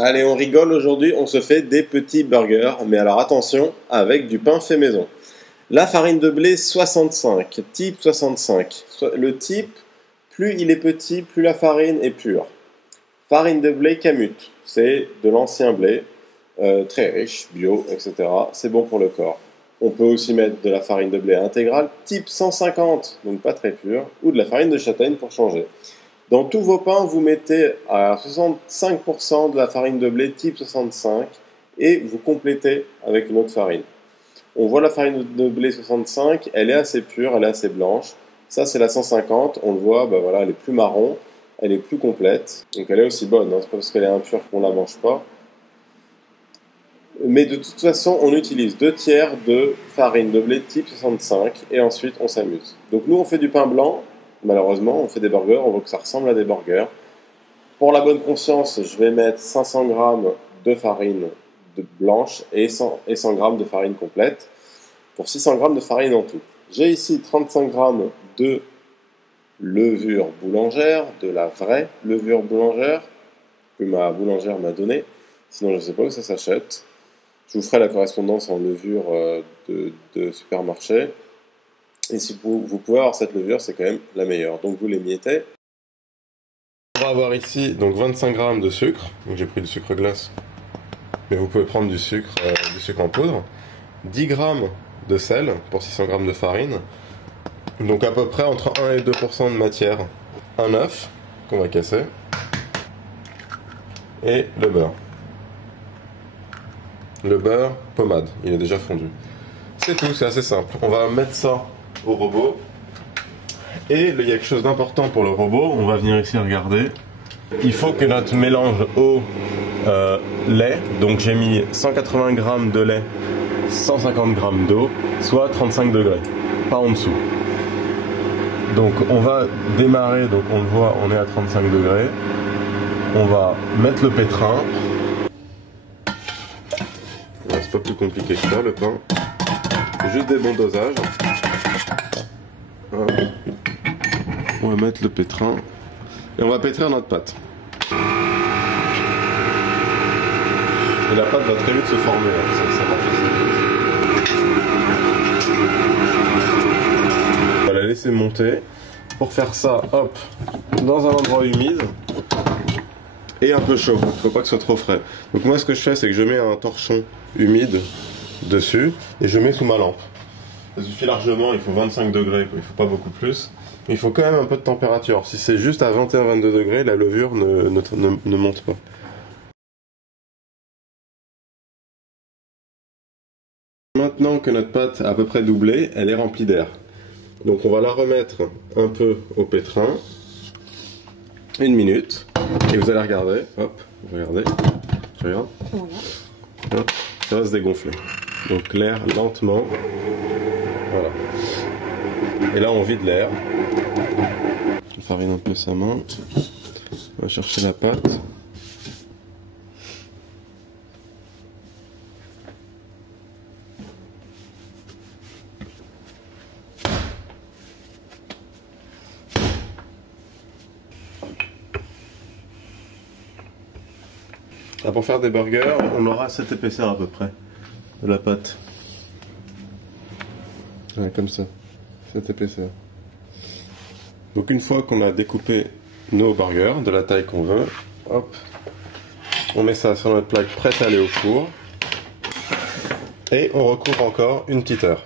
Allez, on rigole aujourd'hui, on se fait des petits burgers, mais alors attention, avec du pain fait maison. La farine de blé 65, type 65. Le type, plus il est petit, plus la farine est pure. Farine de blé Camut, c'est de l'ancien blé, très riche, bio, etc. C'est bon pour le corps. On peut aussi mettre de la farine de blé intégrale, type 150, donc pas très pure, ou de la farine de châtaigne pour changer. Dans tous vos pains, vous mettez à 65% de la farine de blé type 65 et vous complétez avec une autre farine. On voit la farine de blé 65, elle est assez pure, elle est assez blanche. Ça, c'est la 150, on le voit, ben voilà, elle est plus marron, elle est plus complète. Donc elle est aussi bonne, hein. C'est pas parce qu'elle est impure qu'on la mange pas. Mais de toute façon, on utilise 2 tiers de farine de blé type 65 et ensuite on s'amuse. Donc nous, on fait du pain blanc. Malheureusement, on fait des burgers, on veut que ça ressemble à des burgers. Pour la bonne conscience, je vais mettre 500 g de farine blanche et 100 g de farine complète pour 600 g de farine en tout. J'ai ici 35 g de levure boulangère, de la vraie levure boulangère que ma boulangère m'a donnée. Sinon, je ne sais pas où ça s'achète. Je vous ferai la correspondance en levure de supermarché. Et si vous pouvez avoir cette levure, c'est quand même la meilleure. Donc vous l'émiettez. On va avoir ici donc 25 g de sucre. J'ai pris du sucre glace, mais vous pouvez prendre du sucre en poudre. 10 g de sel pour 600 g de farine. Donc à peu près entre 1 et 2% de matière. Un œuf qu'on va casser. Et le beurre. Le beurre pommade, il est déjà fondu. C'est tout, c'est assez simple. On va mettre ça au robot. Et il y a quelque chose d'important pour le robot, on va venir ici regarder. Il faut que notre mélange eau lait, donc j'ai mis 180 g de lait, 150 g d'eau, soit 35 degrés, pas en dessous. Donc on va démarrer, donc on le voit, on est à 35 degrés. On va mettre le pétrin. C'est pas plus compliqué que ça le pain. Juste des bons dosages. On va mettre le pétrin et on va pétrir notre pâte. Et la pâte va très vite se former. On va la laisser monter. Pour faire ça, hop, dans un endroit humide et un peu chaud. Il ne faut pas que ce soit trop frais. Donc moi, ce que je fais, c'est que je mets un torchon humide dessus et je mets sous ma lampe. Ça suffit largement, il faut 25 degrés, il ne faut pas beaucoup plus. Mais il faut quand même un peu de température. Si c'est juste à 21-22 degrés, la levure ne monte pas. Maintenant que notre pâte a à peu près doublé, elle est remplie d'air. Donc on va la remettre un peu au pétrin. 1 minute. Et vous allez regarder. Hop, regardez. Je regarde. Hop, ça va se dégonfler. Donc l'air lentement. Voilà. Et là on vide l'air. On farine un peu sa main. On va chercher la pâte. Ah, pour faire des burgers, on aura cette épaisseur à peu près de la pâte. Ouais, comme ça, cette épaisseur. Donc une fois qu'on a découpé nos burgers de la taille qu'on veut, hop, on met ça sur notre plaque prête à aller au four et on recouvre encore une petite heure.